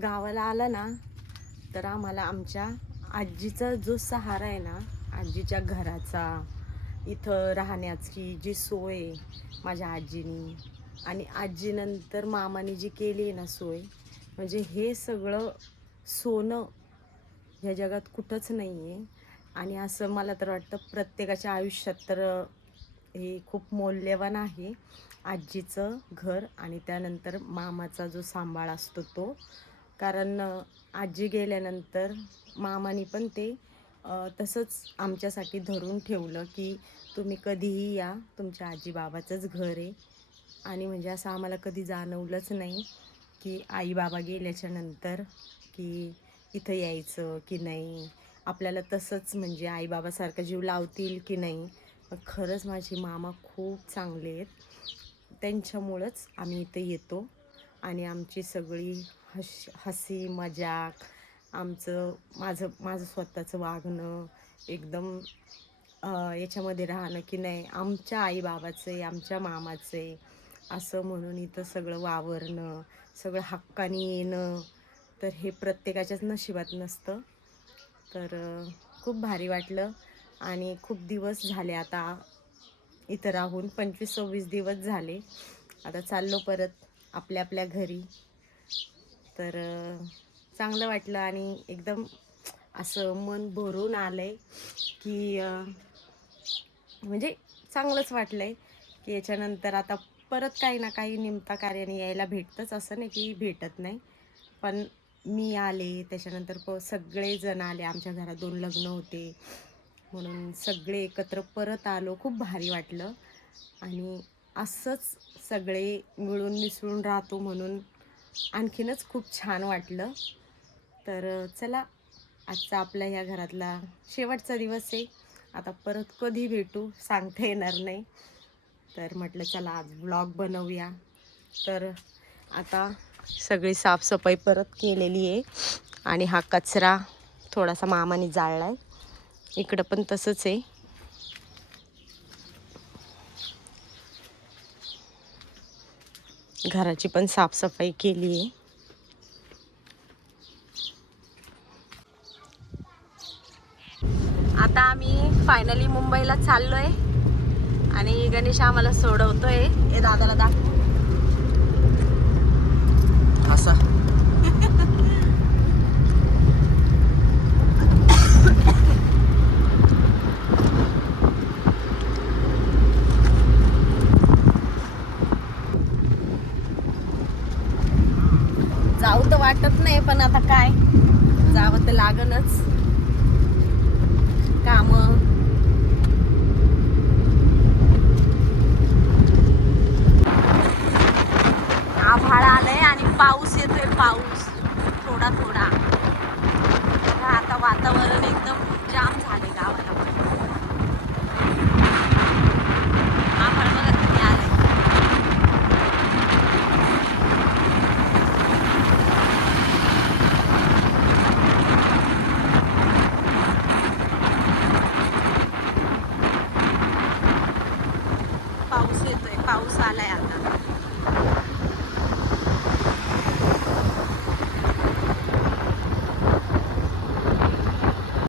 गावाला आला ना तर आम्हाला आमच्या आजीचा जो सहारा आहे ना, आजीच्या घराचा, इथं राहण्याची जी सोय आहे माझ्या आजीनी आणि आजीनंतर मामाने जी केली आहे ना सोय, म्हणजे हे सगळं सोनं ह्या जगात कुठंच नाही आहे. आणि असं मला तर वाटतं प्रत्येकाच्या आयुष्यात तर हे खूप मौल्यवान आहे, आजीचं घर आणि त्यानंतर मामाचा जो सांभाळ असतो तो. कारण आजी गेल्यानंतर मामानी पण ते तसंच आमच्यासाठी धरून ठेवलं की तुम्ही कधीही या, तुमच्या आजी बाबाचंच घर आहे. आणि म्हणजे असं आम्हाला कधी जाणवलंच नाही की आई बाबा गेल्याच्या नंतर की इथं यायचं की नाही, आपल्याला तसंच म्हणजे आई बाबासारखं जीव लावतील की नाही. पण खरंच माझे मामा खूप चांगले आहेत, त्यांच्यामुळंच आम्ही इथे येतो. आणि आमची सगळी हसी मजाक, माझं माझं स्वतःचं वागणं एकदम याच्यामध्ये राहणं की नाही आमच्या आईबाबाचं आहे, आमच्या मामाचं आहे असं म्हणून इथं सगळं वावरणं, सगळं हक्काने येणं, तर हे प्रत्येकाच्याच नशिबात नसतं. तर खूप भारी वाटलं. आणि खूप दिवस झाले आता इथं राहून, 25-26 दिवस झाले. आता चाललो परत आपल्या आपल्या घरी. तर चांगलं वाटलं आणि एकदम असं मन भरून आलंय की म्हणजे चांगलंच वाटलंय की याच्यानंतर आता परत काही ना काही निमित्त कार्याने यायला भेटतंच, असं नाही की भेटत नाही. पण मी आले त्याच्यानंतर सगळेजण आले, आमच्या घरात 2 लग्न होते म्हणून सगळे एकत्र परत आलो. खूप भारी वाटलं. आणि असंच सगळे मिळून मिसळून राहतो म्हणून आणखीनच खूप छान वाटलं. तर चला, आजचा आपल्या ह्या घरातला शेवटचा दिवस आहे. आता परत कधी भेटू सांगता येणार नाही. तर म्हटलं चला आज ब्लॉग बनवूया. तर आता सगळी साफसफाई परत केलेली आहे आणि हा कचरा थोडासा मामाने जाळला आहे. इकडं पण तसंच आहे. घराची पण साफसफाई केली आहे. आता आम्ही फायनली मुंबईला चाललोय आणि गणेश आम्हाला सोडवतोय. हे दादाला दाखव असं जाऊ तर वाटत नाही, पण आता काय, जावं तर लागणच.